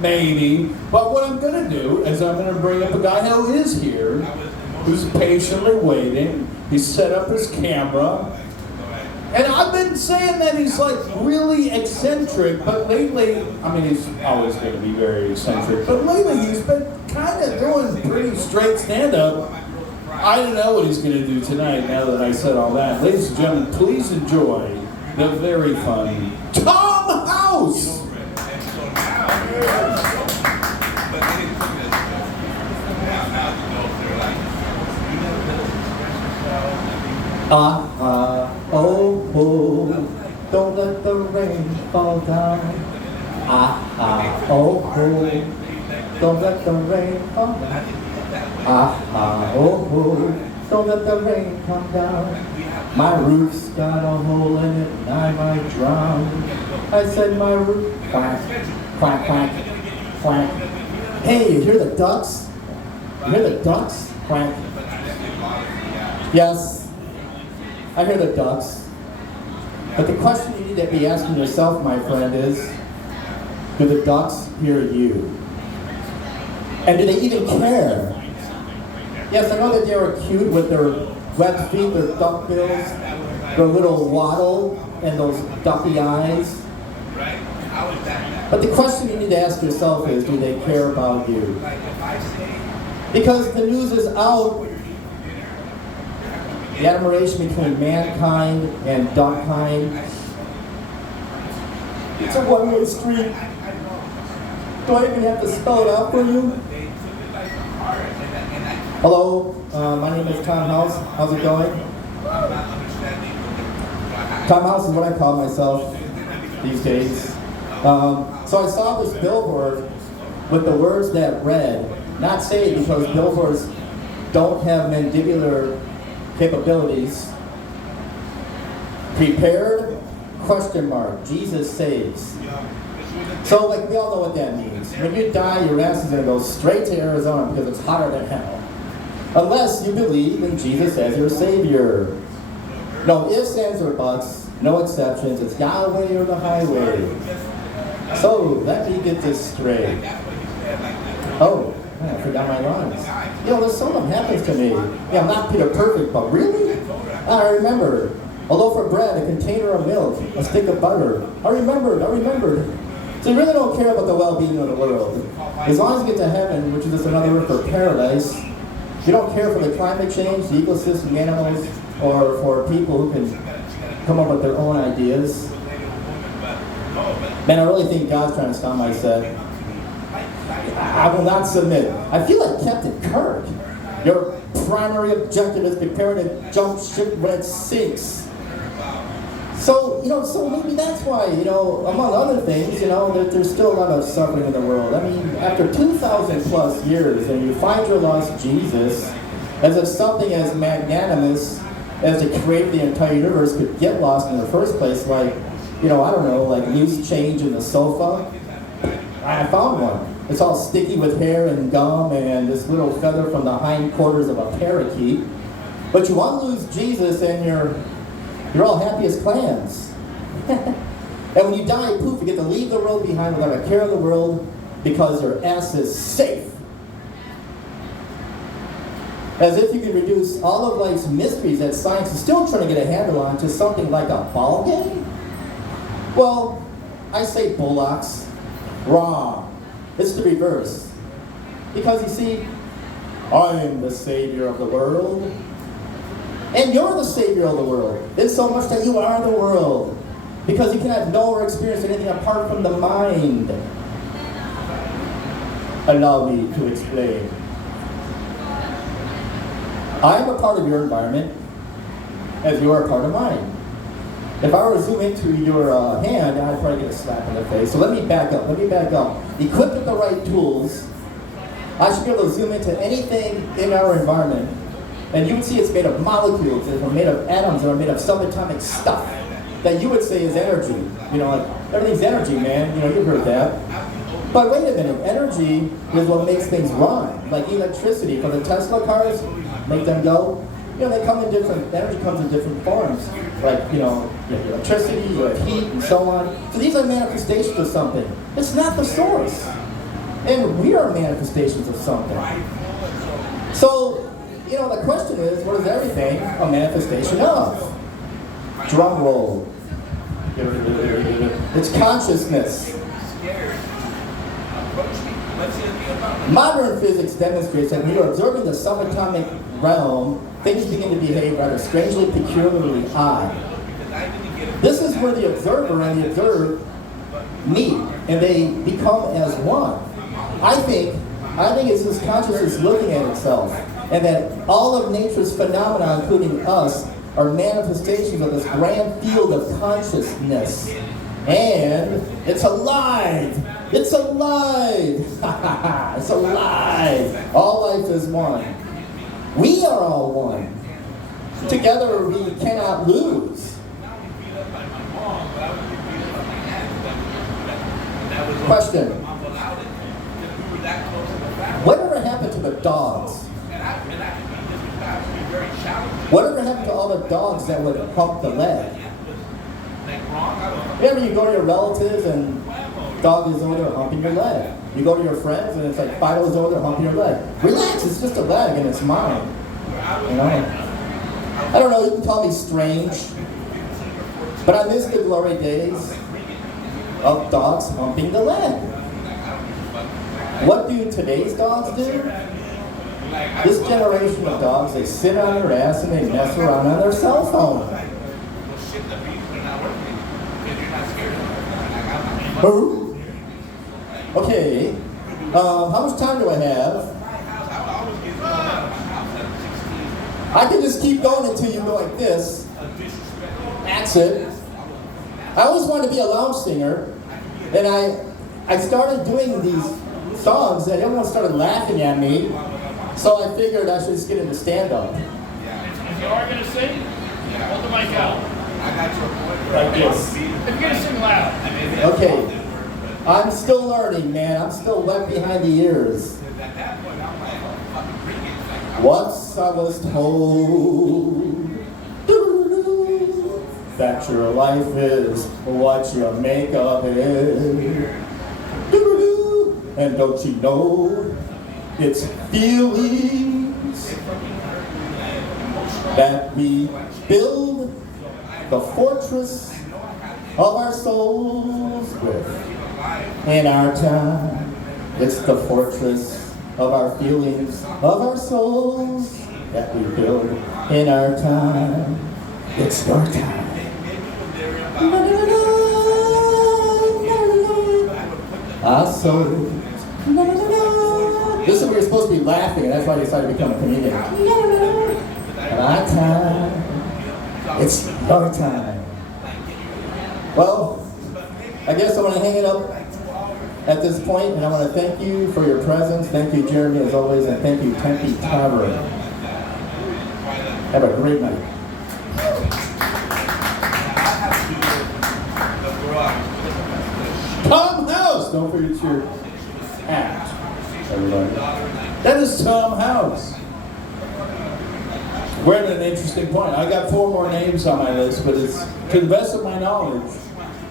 maybe. But what I'm going to do is I'm going to bring up a guy who is here, who's patiently waiting. He's set up his camera. And I've been saying that he's like really eccentric, but lately, I mean, he's always going to be very eccentric, but lately he's been kind of doing pretty straight stand-up. I don't know what he's going to do tonight now that I said all that. Ladies and gentlemen, please enjoy the very funny Tom House! Oh, oh, don't let the rain fall down. Oh, oh, don't let the rain fall down. Oh, oh, don't let the rain come down. My roof's got a hole in it and I might drown. I said my roof, quack, quack, quack, quack. Hey, you hear the ducks? You hear the ducks? Quack. Yes, I hear the ducks. But the question you need to be asking yourself, my friend, is, do the ducks hear you? And do they even care? Yes, I know that they are cute with their webbed feet, their duck bills, their little waddle, and those ducky eyes. But the question you need to ask yourself is, do they care about you? Because the news is out. The admiration between mankind and duckkind. It's a one-way street. Do I even have to spell it out for you? Hello, my name is Tom House. How's it going? Tom House is what I call myself these days. So I saw this billboard with the words that read, not say because billboards don't have mandibular capabilities. Prepared? Question mark. Jesus saves. So, like, we all know what that means. When you die, your ass is going to go straight to Arizona because it's hotter than hell. Unless you believe in Jesus as your Savior. No ifs, ands, or buts. No exceptions. It's Yahweh or the highway. So, let me get this straight. Oh, I forgot my lines. You know, this seldom happens to me. Yeah, I'm not Peter Perfect, but really? I remember. A loaf of bread, a container of milk, a stick of butter. I remembered. So you really don't care about the well-being of the world. As long as you get to heaven, which is just another word for paradise, you don't care for the climate change, the ecosystem, animals, or for people who can come up with their own ideas. Man, I really think God's trying to stop my set. I will not submit. I feel like Captain Kirk. Your primary objective is preparing to jump ship when it sinks. So, so maybe that's why, among other things, that there's still a lot of suffering in the world. I mean, after 2,000 plus years, and you find your lost Jesus, as if something as magnanimous as to create the entire universe could get lost in the first place, like, I don't know, like loose change in the sofa. I found one. It's all sticky with hair and gum and this little feather from the hindquarters of a parakeet. But you want to lose Jesus and you're all happy as clams. And when you die, poof, you get to leave the world behind without a care of the world because your ass is safe. As if you can reduce all of life's mysteries that science is still trying to get a handle on to something like a ball game? Well, I say bullocks. Wrong. It's the reverse. Because you see, I'm the savior of the world. And you're the savior of the world. It's so much that you are the world. Because you cannot know or experience anything apart from the mind. Allow me to explain. I am a part of your environment as you are a part of mine. If I were to zoom into your hand, I'd probably get a slap in the face. So let me back up. Equipped with the right tools, I should be able to zoom into anything in our environment. And you would see it's made of molecules, that are made of atoms, that are made of subatomic stuff that you would say is energy. Like, everything's energy, man. You've heard that. But wait a minute, energy is what makes things run. Like electricity for the Tesla cars, make them go. They come in different, energy comes in different forms. Like, you have electricity, you have heat, and so on. So these are manifestations of something. It's not the source. And we are manifestations of something. So, the question is, what is everything a manifestation of? Drum roll. It's consciousness. Modern physics demonstrates that when you are observing the subatomic realm, things begin to behave rather strangely, peculiarly odd. This is where the observer and the observed meet, and they become as one. I think it's this consciousness looking at itself, and that all of nature's phenomena, including us, are manifestations of this grand field of consciousness. And it's alive! It's alive! It's alive! All life is one. We are all one. Together we cannot lose. Question. Whatever happened to the dogs? Whatever happened to all the dogs that would hump the leg? Remember, you go to your relatives and dog is over there humping your leg. You go to your friends and it's like Fido's over there humping your leg. Relax, it's just a leg and it's mine. I don't know, you can call me strange, but I miss the glory days of dogs humping the leg. What do today's dogs do? This generation of dogs, they sit on their ass and they mess around on their cell phone. Okay, how much time do I have? I can just keep going until you go like this. That's it. I always wanted to be a lounge singer, and I started doing these songs, and everyone started laughing at me, so I figured I should just get into stand-up. If you are going to sing, hold the mic out. Like this. If you're going to sing loud. Okay. I'm still learning, man. I'm still wet behind the ears. Once I was told that your life is what you make of it. And don't you know it's feelings that we build the fortress of our souls with. In our time, it's the fortress of our feelings, of our souls that we build in our time. It's your time. Our souls. This is where you're supposed to be laughing, and that's why I decided to become a comedian. In our time, it's your time. Well, I guess I'm going to hang it up at this point, and I want to thank you for your presence. Thank you, Jeremy, as always, and thank you, Tempe Tavern. Have a great night. Tom House! Don't forget your hat, everybody. That is Tom House. We're at an interesting point. I got 4 more names on my list, but it's, to the best of my knowledge,